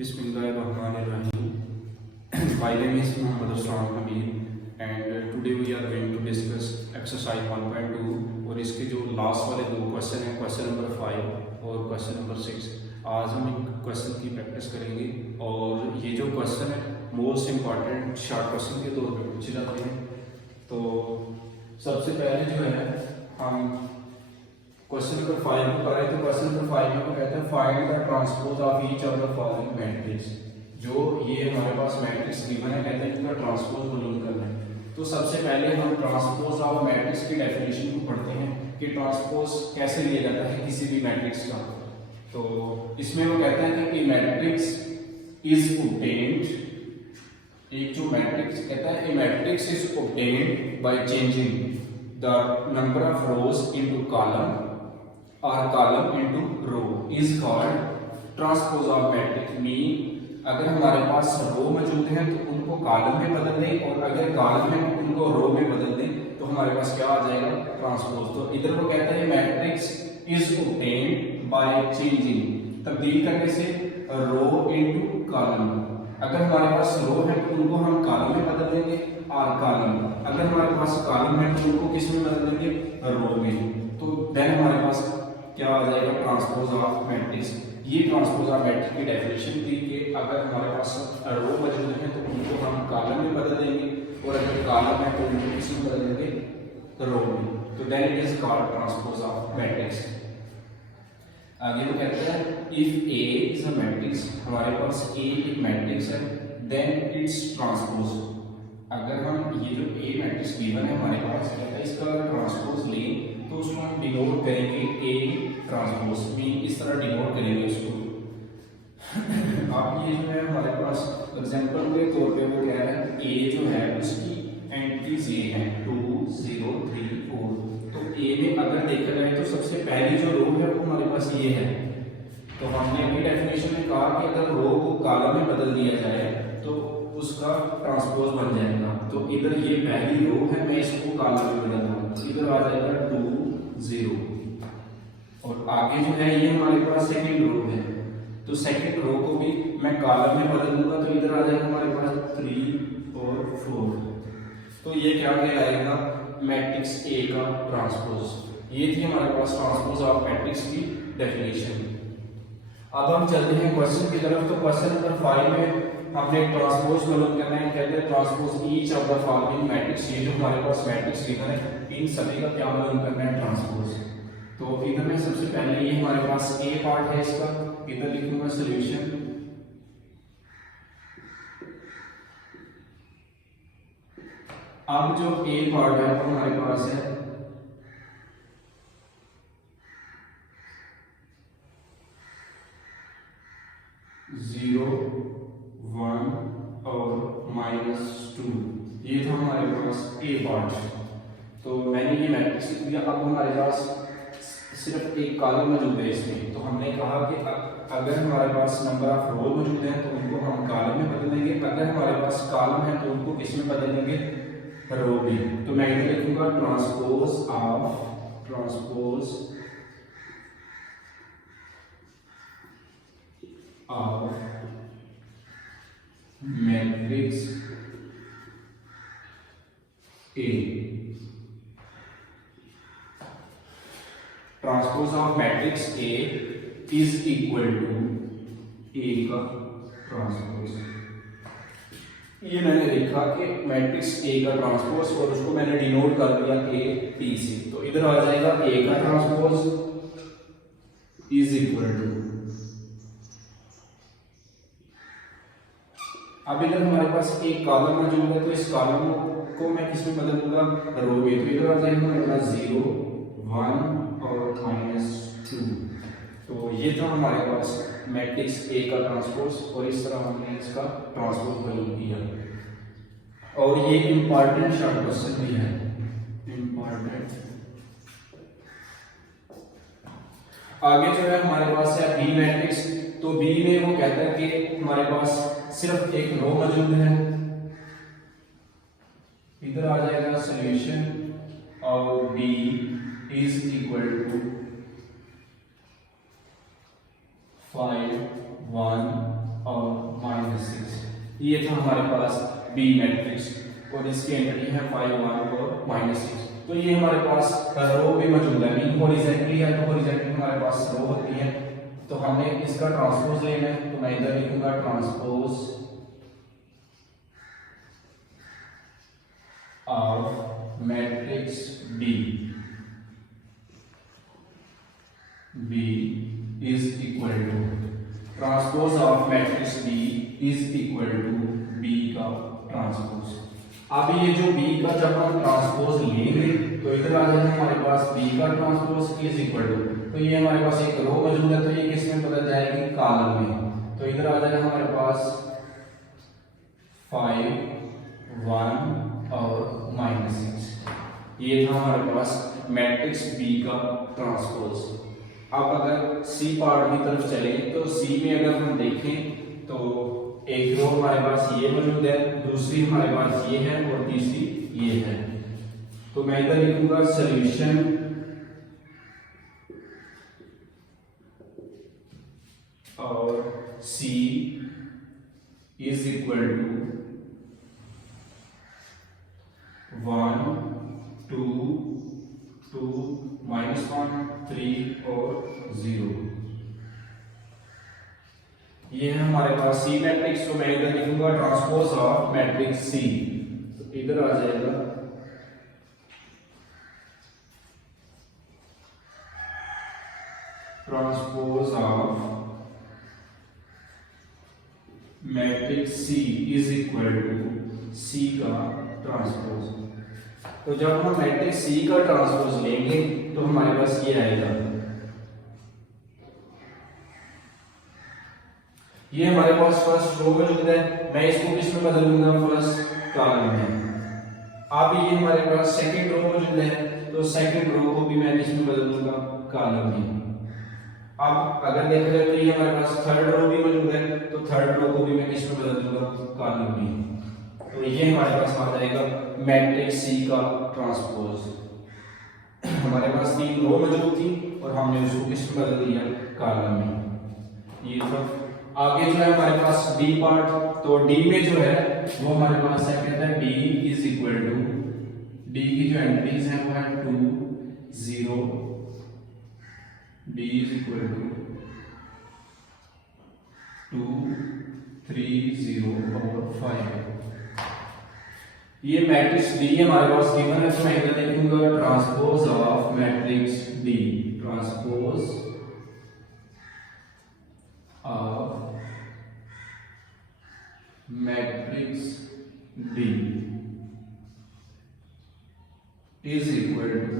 Bismillahirrahmanirrahim. My name is Muhammad Aslam Hamid and today we are going to discuss exercise 1.2 और इसके जो last वाले दो question हैं, क्वेश्चन नंबर 5 और क्वेश्चन नंबर 6, आज हम इन क्वेश्चन की प्रैक्टिस करेंगे। और ये जो क्वेश्चन है मोस्ट इम्पॉर्टेंट शॉर्ट क्वेश्चन के तौर पे पूछे जाते हैं। तो सबसे पहले जो है हम क्वेश्चन नंबर 5 को करें। तो क्वेश्चन नंबर 5 में वो कहते हैं find the transpose of each of the following matrix. जो ये हमारे पास मैट्रिक्स गिवन है, कहते हैं इनका ट्रांसपोज मालूम करना है। तो सबसे पहले हम ट्रांसपोज ऑफ मैट्रिक्स की डेफिनेशन को पढ़ते हैं कि ट्रांसपोज कैसे लिया जाता है किसी भी मैट्रिक्स का। तो इसमें वो कहते हैं कि मैट्रिक्स इज ऑब्टेन्ड, एक जो मैट्रिक्स कहता है a matrix is obtained by changing the number of rows into column और column into row is called transpose of matrix. Mean अगर हमारे पास रो मौजूद है तो उनको कॉलम में बदल दें, और अगर कॉलम है तो उनको रो में बदल दें, तो हमारे पास क्या आ जाएगा, ट्रांसपोज। तो इधर वो कहते हैं matrix is obtained by changing, तब्दील करने से रो इनटू कॉलम। अगर हमारे पास रो है तो उनको हम कॉलम में बदल देंगे, और कॉलम अगर हमारे पास कॉलम है तो उनको किस में बदल देंगे, रो में। तो देन हमारे पास क्या आ जाएगा, ट्रांसपोज ऑफ मैट्रिक्स। ये ट्रांसपोज ऑफ मैट्रिक्स की डेफिनेशन थी कि अगर हमारे पास रो मौजूद है तो उनको हम कॉलम में बदल देंगे, और अगर कॉलम है तो उनको किस में बदल देंगे, रो में। तो then it is called transpose of matrix. आगे वो कहते हैं if A is a matrix, हमारे पास ए एक मैट्रिक्स है, देन इट्स ट्रांसपोज। अगर हम ये जो ए मैट्रिक्स गिवन है हमारे पास, कहता है इसका अगर ट्रांसपोज लें तो उसको हम डिनोट करेंगे ए ट्रांसपोज, मीन इस तरह डिनोट करेंगे उसको। आप ये जो है हमारे पास एग्जांपल के तौर पे वो कह रहा है ए जो है उसकी एंट्रीज ये हैं 2 0 3 4। तो ए में अगर देखा जाए तो सबसे पहली जो रो है वो हमारे पास ये है। तो हमने अपनी डेफिनेशन में कहा कि अगर रो को कॉलम में बदल दिया जाए तो उसका ट्रांसपोज बन जाएगा। तो इधर ये पहली रो है, मैं इसको कॉलम में बदल दूंगा, तो इधर आ जाएगा 2 0, और आगे जो है ये हमारे पास सेकंड रो है, तो सेकंड रो को भी मैं कॉलम में बदल दूंगा, तो इधर आ जाएगा हमारे पास 3 और 4। तो ये क्या कहलाएगा, मैट्रिक्स ए का ट्रांसपोज। ये थी हमारे पास ट्रांसपोज ऑफ मैट्रिक्स की डेफिनेशन। अब हम चलते हैं क्वेश्चन की तरफ। तो क्वेश्चन नंबर 5 में हमने ट्रांसपोज मालूम करना है। कहते हैं transpose each of the following matrix. ये जो हमारे पास मैट्रिक्स गिवन है इन सभी का क्या मालूम करना है, ट्रांसपोज। तो इधर में सबसे पहले ये हमारे पास ए पार्ट है इसका, इधर लिखूंगा सॉल्यूशन। अब जो ए पार्ट है वो हमारे पास है 0 1 और -2। ये था हमारे पास ए पार्ट। तो मैंने ये मैट्रिक्स लिख दिया। अब हमारे पास सिर्फ एक कॉलम मौजूद है इसमें, तो हमने कहा कि अगर हमारे पास नंबर ऑफ रो मौजूद है तो उनको हम कॉलम में बदल देंगे, अगर हमारे पास कॉलम है तो उनको किस में बदल देंगे, रो में। तो मैं इधर लिखूंगा transpose of matrix A. Transpose of matrix A is equal to A का ट्रांसपोज। ये मैंने लिखा कि मैट्रिक्स ए का ट्रांसपोज, और उसको मैंने डिनोट कर दिया ए टी से। तो इधर आ जाएगा ए का ट्रांसपोज इज इक्वल टू, अब इधर हमारे पास एक कॉलम मौजूद है, तो इस कॉलम को मैं किस में बदल दूंगा, रो में। तो इधर आ जाएगा हमारे पास 0 1 और -2। तो ये था हमारे पास मैट्रिक्स ए का ट्रांसपोज, और इस तरह हमने इसका ट्रांसपोज मालूम किया। और ये इंपॉर्टेंट शॉर्ट क्वेश्चन भी है, इंपॉर्टेंट। आगे जो है हमारे पास है बी मैट्रिक्स। तो बी में वो कहता है कि हमारे पास सिर्फ एक रो मौजूद है, इधर आ जाएगा सॉल्यूशन, और बी इज इक्वल टू 5 1 और ये था हमारे पास बी मैट्रिक्स और इसकी एंट्री है 5 1 और -6। तो ये हमारे पास रो भी मौजूद है, मीन हॉरिजॉन्टली है तो हॉरिजॉन्टली हमारे पास रो होती है। तो हमने इसका ट्रांसपोज लेना है, तो मैं इधर लिखूंगा transpose of matrix B is equal to transpose of matrix B is equal to B का ट्रांसपोज। अब ये जो बी का जब हम ट्रांसपोज लेंगे तो इधर आ जाएगा हमारे पास बी का ट्रांसपोज इज इक्वल टू, तो ये हमारे पास एक रो मौजूद है तो ये किस में बदल जाएगी, कॉलम में। तो इधर आ जाएगा हमारे पास 5 1 और -6। ये था हमारे पास मैट्रिक्स बी का ट्रांसपोज। अब अगर सी पार्ट की तरफ चले तो सी में अगर हम देखें तो एक रो हमारे पास ये मौजूद है, दूसरी हमारे पास ये है और तीसरी ये है। तो मैं इधर लिखूंगा सॉल्यूशन और सी इज इक्वल टू 1 2 2 -1 3 और 0। ये है हमारे पास सी मैट्रिक्स। तो मैं इधर लिखूंगा ट्रांसपोज ऑफ मैट्रिक्स सी, तो इधर आ जाएगा transpose of matrix C is equal to C का ट्रांसपोज। तो जब हम मैट्रिक्स सी का ट्रांसपोज लेंगे तो हमारे पास ये आएगा, ये हमारे पास फर्स्ट रो मौजूद है, मैं इसको किस में बदल दूंगा, फर्स्ट कॉलम में। अब ये हमारे पास सेकंड रो मौजूद है तो सेकंड रो को भी मैं किस में बदल दूंगा, कॉलम में। अब अगर देखा जाए तो ये हमारे पास थर्ड रो भी मौजूद है तो थर्ड रो को भी मैं किस में बदल दूंगा, कॉलम में। तो ये हमारे पास आ जाएगा मैट्रिक्स सी का ट्रांसपोज। हमारे पास 3 रो मौजूद थी और हमने उसको किस में बदल दिया, कॉलम में। ये तो आगे जो है हमारे पास डी पार्ट, तो डी में जो है वो हमारे पास है, कहता है D is equal to, D की जो एंट्रीज है वो है 2 0, डी इज इक्वल टू 2 3 0 और 5। ये मैट्रिक्स डी हमारे पास गिवन है, तो मैं इधर लिखूंगा transpose of matrix D, transpose of matrix D is equal to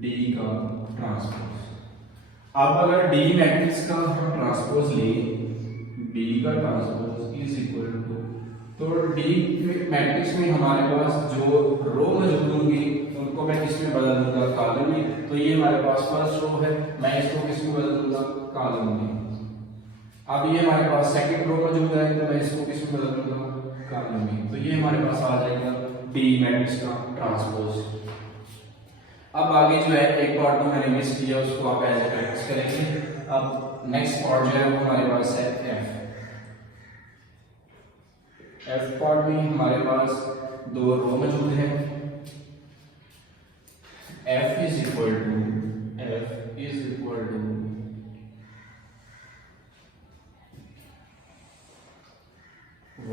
D का ट्रांसपोज। अब अगर डी मैट्रिक्स का हम ट्रांसपोज लें, डी का ट्रांसपोज इज इक्वल टू, तो डी मैट्रिक्स में हमारे पास जो रो मौजूद होंगी उनको मैं किस में बदल दूंगा, कॉलम में। तो ये हमारे पास फर्स्ट रो है, मैं इसको किस में बदल दूंगा, कॉलम में। अब ये हमारे पास सेकंड रो मौजूद है तो मैं इसको किस में बदल दूंगा, कॉलम में। तो ये हमारे पास आ जाएगा डी मैट्रिक्स का ट्रांसपोज। अब आगे जो है एक पार्ट में मैंने मिस किया, उसको आप ऐसे प्रैक्टिस करेंगे। अब नेक्स्ट पार्ट जो है वो हमारे पास है एफ पार्ट में हमारे पास 2 रो मौजूद है, एफ इज इक्वल टू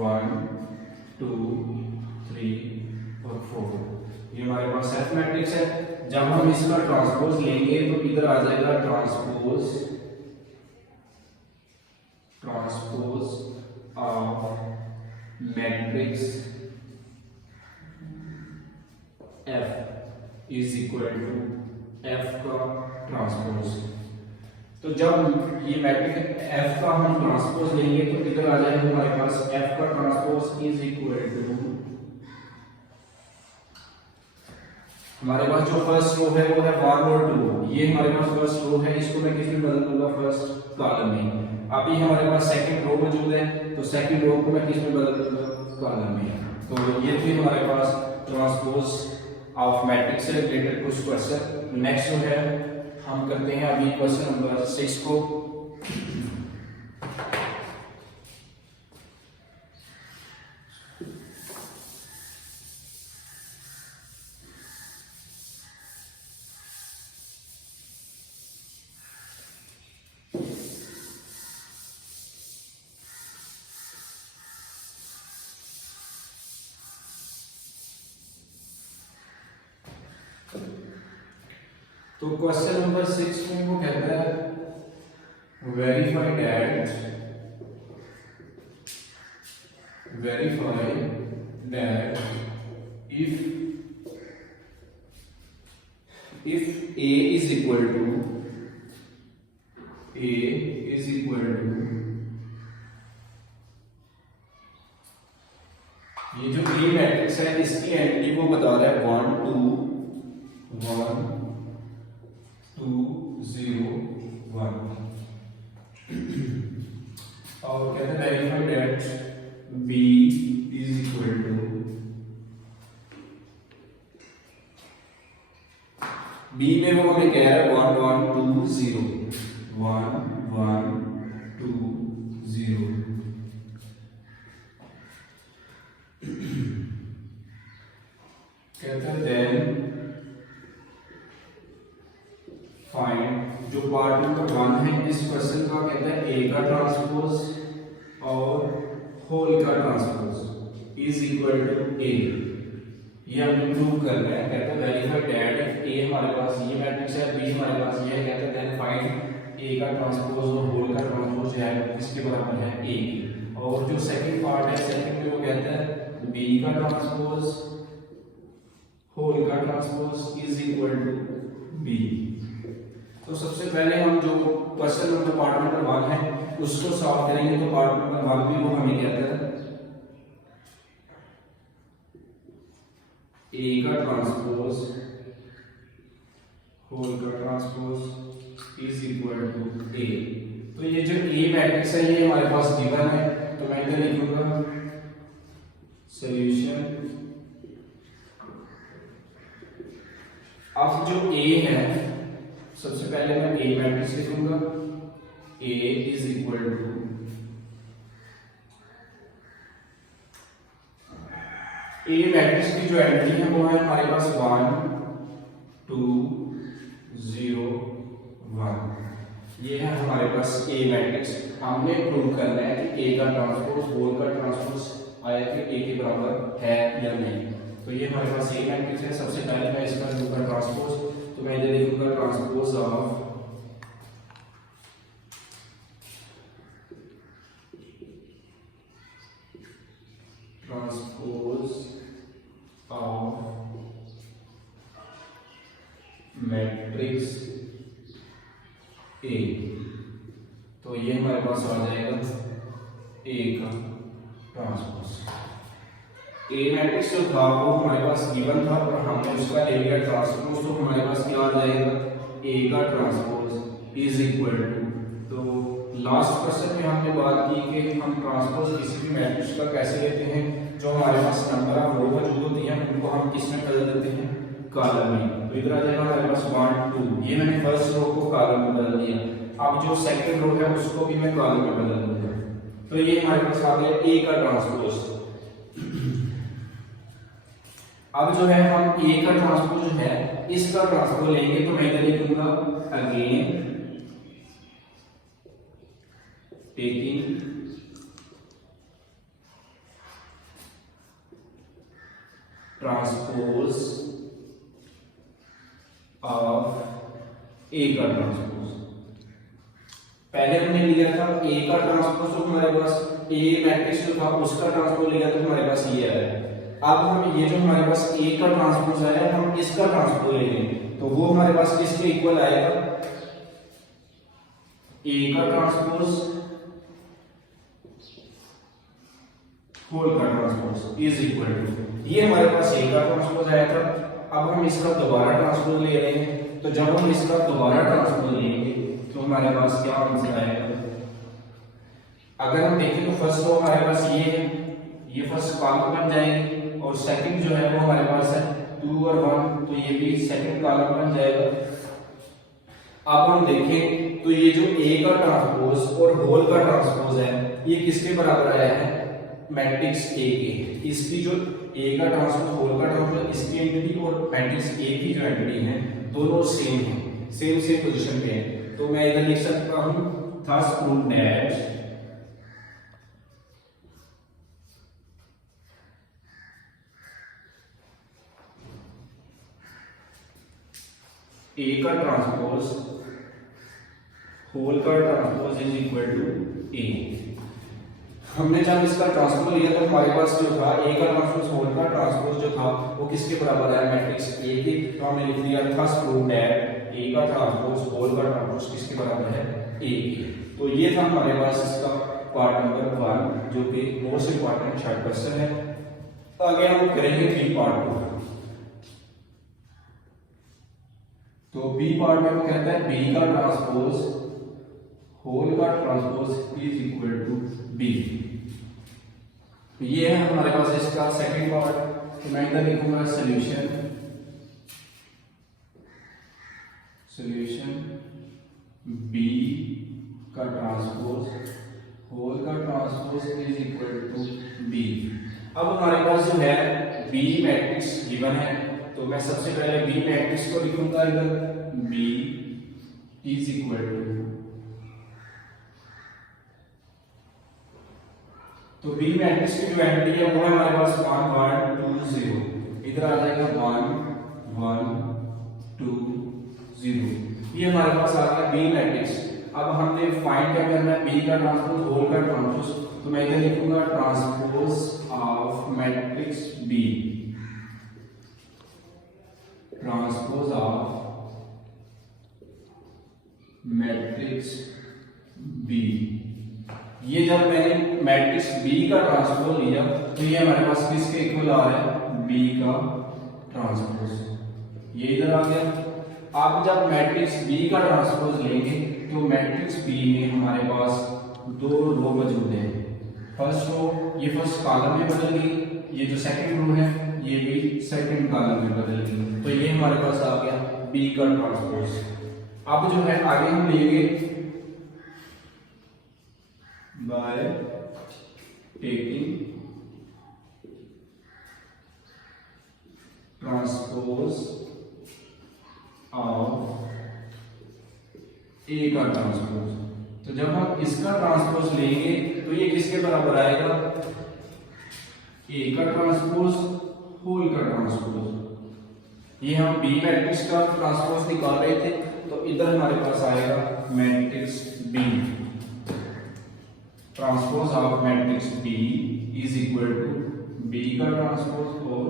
1 2 3 और 4। ये हमारे पास एफ मैट्रिक्स है। जब हम इसका ट्रांसपोज लेंगे तो इधर आ जाएगा transpose of matrix F is equal to F का ट्रांसपोज। तो जब ये मैट्रिक्स एफ का हम ट्रांसपोज लेंगे तो इधर आ जाएगा हमारे पास एफ का ट्रांसपोज इज इक्वल टू, हमारे पास जो फर्स्ट रो है वो है 1 और 2। ये हमारे पास फर्स्ट रो है, इसको मैं किस में बदल दूंगा, फर्स्ट कॉलम में। अभी हमारे पास सेकंड रो मौजूद है तो सेकंड रो को मैं किस में बदल दूंगा, कॉलम में। तो ये थी हमारे पास ट्रांसपोज ऑफ मैट्रिक्स से रिलेटेड कुछ क्वेश्चन। नेक्स्ट जो है हम करते हैं अभी क्वेश्चन नंबर 6 को। 6 तो क्वेश्चन नंबर 6 में वो कहता है verify that if a is equal to ये जो ए मैट्रिक्स है इसकी एंटिटी को बता रहा है 1 2 0 1 और कहते हैं verify that b is equal to b में वो हमें कह रहा है 1 1 2 0 1 1 2 0 कहते हैं देन फाइंड जो पार्ट नंबर 1 है इस क्वेश्चन का कहता है ए का ट्रांसपोज और होल का ट्रांसपोज इज इक्वल टू ए। ये हम प्रूव कर रहे हैं। कहते हैं वेरीफाई दैट ए हमारे पास ये मैट्रिक्स है, बी हमारे पास ये है, कहते हैं देन फाइंड ए का ट्रांसपोज और होल का ट्रांसपोज है किसके बराबर है ए की। और जो सेकंड पार्ट है सेकंड में वो कहता है बी का ट्रांसपोज होल का transpose is equal to B. तो सबसे पहले हम जो क्वेश्चन नंबर पार्ट नंबर 1 है उसको सॉल्व करेंगे। तो पार्ट नंबर 1 भी वो हमें कहता है ए का ट्रांसपोज होल का ट्रांसपोज इज इक्वल टू ए। तो ये जो ए मैट्रिक्स है ये हमारे पास गिवन है, तो मैं इधर लिखूंगा सॉल्यूशन। अब जो ए है सबसे पहले मैं ए मैट्रिक्स लिखूंगा A is equal to a matrix की जो एंट्री है वो है हमारे पास 1 2 0 1। ये है हमारे पास ए मैट्रिक्स। हमने प्रूव करना है कि ए का ट्रांसपोज होल का ट्रांसपोज आया कि ए के बराबर है या नहीं। तो ये हमारे पास ए मैट्रिक्स है। सबसे पहले मैं इसका लूंगा ट्रांसपोज, तो मैं इधर लिखूंगा ट्रांसपोज ऑफ मैट्रिक्स ए। तो ये हमारे पास आ जाएगा ए का ट्रांसपोज। ए मैट्रिक्स जो था वो हमारे पास गिवन था और हमने उसका ले लिया ट्रांसपोज, तो हमारे पास क्या आ जाएगा ए का ट्रांसपोज इज इक्वल टू। तो लास्ट क्वेश्चन में हमने बात की कि हम ट्रांसपोज किसी भी मैट्रिक्स का कैसे लेते हैं। जो हमारे पास नंबर ऑफ रो मौजूद होती हैं उनको हम किस में बदल देते हैं, कॉलम में। तो इधर आ जाएगा हमारे पास 1 2, ये मैंने फर्स्ट रो को कॉलम में बदल दिया। अब जो सेकंड रो है उसको भी मैं कॉलम में बदल दूंगा। तो ये हमारे पास आ गया ए का ट्रांसपोज। अब जो है हम ए का ट्रांसपोज जो है इसका ट्रांसपोज लेंगे, तो मैं इधर लिखूंगा अगेन टेकिंग ट्रांसपोज ऑफ ए का ट्रांसपोज। पहले हमने लिया था ए का ट्रांसपोज, तो हमारे पास ए मैट्रिक्स जो था उसका ट्रांसपोज लिया तो हमारे पास ये आया। अब हम ये जो हमारे पास ए का ट्रांसपोज आया हम इसका ट्रांसपोज लेंगे, तो वो हमारे पास किसके इक्वल आएगा, ए का ट्रांसपोज होल का ट्रांसपोज इज इक्वल टू। ये हमारे पास ए का ट्रांसपोज आया था। अब हम इसका दोबारा ट्रांसपोज ले रहे हैं, तो जब हम इसका दोबारा ट्रांसपोज लेंगे तो हमारे पास क्या आंसर आएगा। अगर हम देखें तो फर्स्ट रो हमारे पास ये है, ये फर्स्ट कॉलम बन जाएगी और सेकंड जो है वो हमारे पास है 2 और 1, तो ये भी सेकंड कॉलम बन जाएगा। अब हम देखें तो ये जो ए का ट्रांसपोज और होल का ट्रांसपोज है ये किसके बराबर आया है, मैट्रिक्स ए के। इसकी जो ए का ट्रांसपोज होल का ट्रांसपोज इसकी एंटिटी और मैट्रिक्स ए की जो एंटिटी है दोनों सेम है, सेम पोजीशन पे है। तो मैं इधर लिख सकता हूं थस प्रूव दैट ए का ट्रांसपोज होल का ट्रांसपोज इज इक्वल टू ए। हमने जब इसका ट्रांसपोज लिया तो हमारे पास जो था ए का ट्रांसपोज होल का ट्रांसपोज जो था वो किसके बराबर है, मैट्रिक्स ए के। तो हमने लिख दिया था प्रूव्ड दैट ए का ट्रांसपोज होल का ट्रांसपोज किसके बराबर है, ए के। तो ये था हमारे पास इसका पार्ट नंबर 1 जो कि मोस्ट इंपॉर्टेंट शार्ट क्वेश्चन है। तो आगे हम करेंगे बी पार्ट 2। तो बी पार्ट में वो कहता है बी का ट्रांसपोज होल का transpose is equal to B. ये है हमारे पास इसका सेकंड पार्ट। तो मैं इधर लिखूंगा सॉल्यूशन बी का ट्रांसपोज होल का transpose is equal to B. अब हमारे पास जो है बी मैट्रिक्स गिवन है, तो मैं सबसे पहले बी मैट्रिक्स को लिखूंगा इधर बी इज इक्वल टू, तो बी मैट्रिक्स की जो एंट्री है वो है हमारे पास 1 1 2 0। इधर आ जाएगा 1 1 2 0। ये हमारे पास आ गया बी मैट्रिक्स। अब हमने फाइंड क्या करना है, बी का ट्रांसपोज होल का ट्रांसपोज। तो मैं इधर लिखूंगा transpose of matrix B, transpose of matrix B. ये जब मैंने मैट्रिक्स बी का ट्रांसपोज लिया तो ये हमारे पास किसके इक्वल आ रहा है, बी का ट्रांसपोज। ये इधर आ गया। आप जब मैट्रिक्स बी का ट्रांसपोज लेंगे तो मैट्रिक्स बी में हमारे पास 2 रो मौजूद है। फर्स्ट रो ये फर्स्ट कॉलम में बदल गई, ये जो सेकंड रो है ये भी सेकंड कॉलम में बदल गई। तो ये हमारे पास आ गया बी का ट्रांसपोज। अब जो है आगे हम लेंगे बाय टेकिंग ट्रांसपोज ऑफ ए का ट्रांसपोज। तो जब हम इसका ट्रांसपोज लेंगे तो ये किसके बराबर आएगा, ए का ट्रांसपोज होल का ट्रांसपोज। ये हम बी मैट्रिक्स का ट्रांसपोज निकाल रहे थे, तो इधर हमारे पास आएगा matrix B, transpose of matrix B is equal to B का ट्रांसपोज और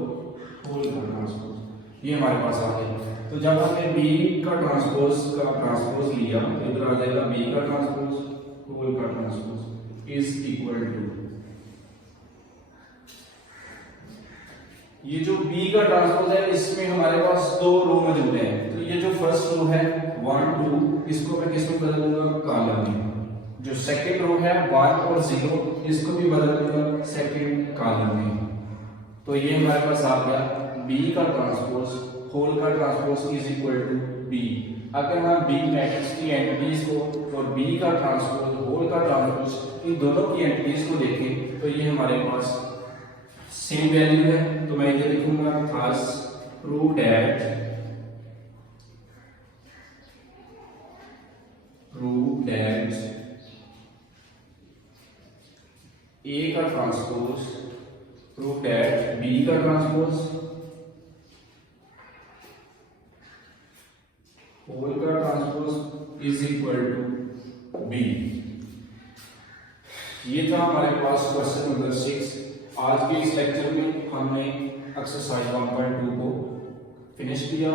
होल का ट्रांसपोज। ये हमारे पास आ गया। तो जब हमने बी का ट्रांसपोज लिया तो इधर आ जाएगा बी का ट्रांसपोज होल का ट्रांसपोज इज इक्वल टू, ये जो बी का ट्रांसपोज है इसमें हमारे पास 2 रो मौजूद है। तो ये जो फर्स्ट रो है 1 2, इसको मैं किसमें बदल दूंगा, कॉलम में। जो सेकंड रो है 1 और 0, इसको भी बदल दूंगा सेकंड कॉलम में। तो ये हमारे पास आ गया बी का ट्रांसपोज होल का transpose is equal to B. अगर हम बी मैट्रिक्स की एंटिटीज को और बी का ट्रांसपोज होल का ट्रांसपोज इन दोनों की एंटिटीज को देखें तो ये हमारे पास सेम वैल्यू है। तो मैं इधर लिखूंगा थस प्रूव दैट ए का ट्रांसपोज प्रूव दैट बी का ट्रांसपोज होल का transpose is equal to B. ये था हमारे पास क्वेश्चन नंबर 6। आज के इस लेक्चर में हमने एक्सरसाइज 1.2 को फिनिश किया।